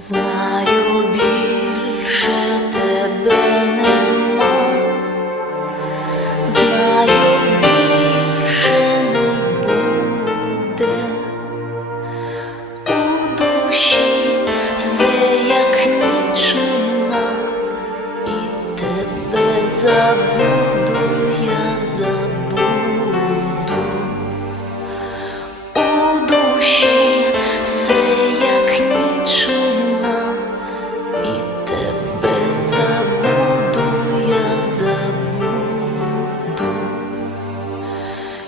Знаю більше тебе нема, знаю не буде, у душі як нічнина і тебе забуду забуду у все як нічина, і тебе забуду, я забуду,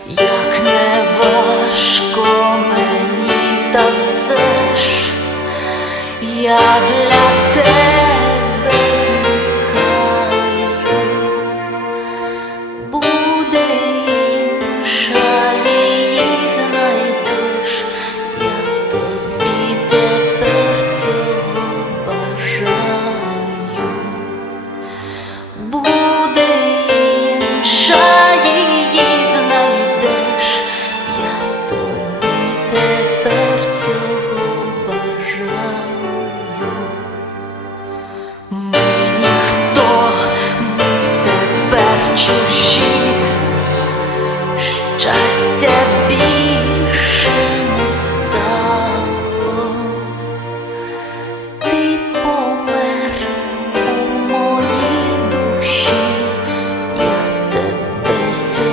як не важко мені, та все ж я для. você.